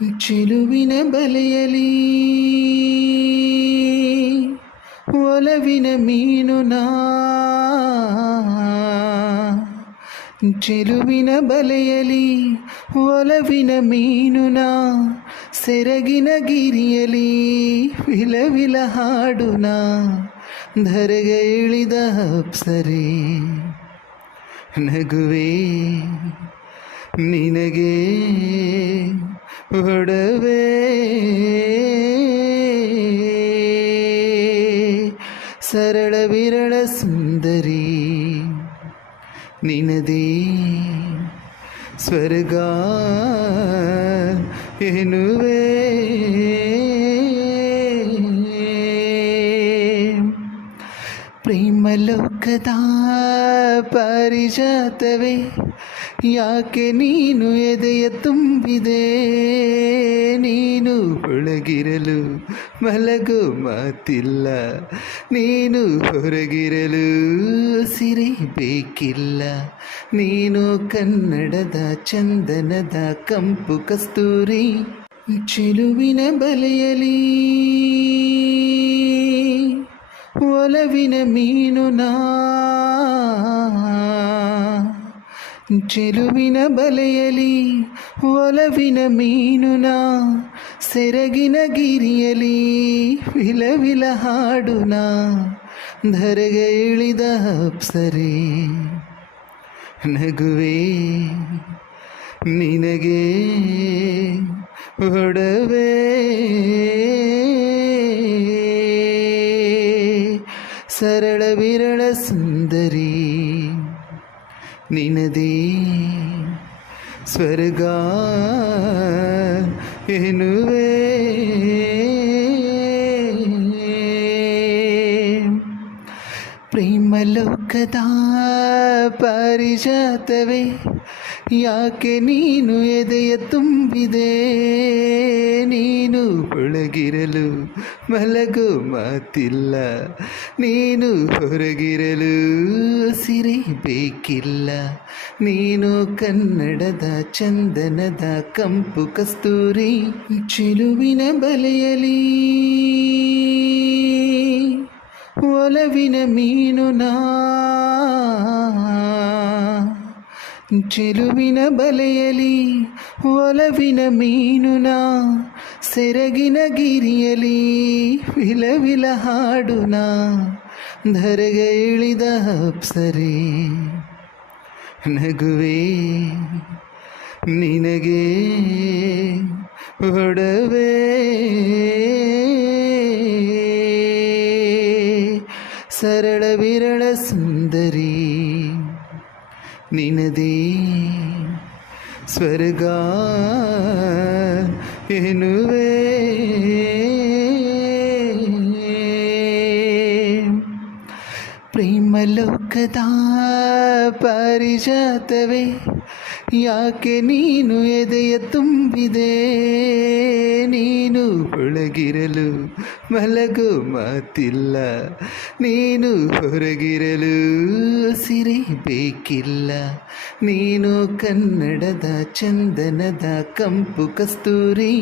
ಚೆಲುವಿನ ಬಲೆಯಲಿ ಒಲವಿನ ಮೀನು ನಾ, ಚೆಲುವಿನ ಬಲೆಯಲಿ ಒಲವಿನ ಮೀನು ನಾ, ಸೆರಗಿನ ಗಿರಿಯಲಿ ವಿಲವಿಲ ಹಾಡುನ, ಧರೆಗೆ ಇಳಿದ ಅಪ್ಸರೆ ನಗುವೆ ನಿನಗೆ ಒಡವೆ, ಸರಳ ವಿರಳ ಸುಂದರಿ ನಿನದೇ ಸ್ವರ್ಗ ಎನ್ನುವೆ. ಪ್ರೇಮಲೋಕದ ಪಾರಿಜಾತವೇ, ಯಾಕೆ ನೀನು ಎದೆಯ ತುಂಬಿದೆ, ನೀನು ಒಳಗಿರಲು ಮಲಗೋ ಮಾತಿಲ್ಲ, ನೀನು ಹೊರಗಿರಲು ಸಿರೆ ಬೇಕಿಲ್ಲ, ನೀನು ಕನ್ನಡದ ಚಂದನದ ಕಂಪು ಕಸ್ತೂರಿ, ಚೆಲುವಿನ ಬಲೆಯಲಿ ಒಲವಿನ ಮೀನು ನಾ, ಚೆಲುವಿನ ಬಲೆಯಲಿ ಒಲವಿನ ಮೀನು ನಾ, ಸೆರಗಿನ ಗಿರಿಯಲಿ ವಿಲವಿಲ ಹಾಡುನ, ಧರೆಗೆ ಇಳಿದ ಅಪ್ಸರೆ ನಗುವೆ ನಿನಗೆ ಒಡವೆ, ಸರಳ ವಿರಳ ಸುಂದರಿ ನಿನದೇ ಸ್ವರ್ಗ ಎನ್ನುವೆ. ಪ್ರೇಮಲೋಕದ ಪಾರಿಜಾತವೇ, ಯಾಕೆ ನೀನು ಎದೆಯ ತುಂಬಿದೆ, ನೀನು ಒಳಗಿರಲು ಮಲಗೋ ಮಾತಿಲ್ಲ, ನೀನು ಹೊರಗಿರಲು ಸಿರೆ ಬೇಕಿಲ್ಲ, ನೀನು ಕನ್ನಡದ ಚಂದನದ ಕಂಪು ಕಸ್ತೂರಿ, ಚೆಲುವಿನ ಬಲೆಯಲಿ ಒಲವಿನ ಮೀನು ನಾ, ಚೆಲುವಿನ ಬಲೆಯಲಿ ಒಲವಿನ ಮೀನು ನಾ, ಸೆರಗಿನ ಗಿರಿಯಲಿ ವಿಲವಿಲ ಹಾಡುನ, ಧರೆಗೆ ಇಳಿದ ಅಪ್ಸರೆ ನಗುವೆ ನಿನಗೆ ಒಡವೆ, ಸರಳ ವಿರಳ ಸುಂದರಿ ನಿನದೇ ಸ್ವರ್ಗ ಎನ್ನುವೆ. ಪ್ರೇಮಲೋಕದ ಪಾರಿಜಾತವೇ, ಯಾಕೆ ನೀನು ಎದೆಯ ತುಂಬಿದೆ, ನೀನು ಒಳಗಿರಲು ಮಲಗೋ ಮಾತಿಲ್ಲ, ನೀನು ಹೊರಗಿರಲು ಸಿರೆ ಬೇಕಿಲ್ಲ, ನೀನು ಕನ್ನಡದ ಚಂದನದ ಕಂಪು ಕಸ್ತೂರಿ.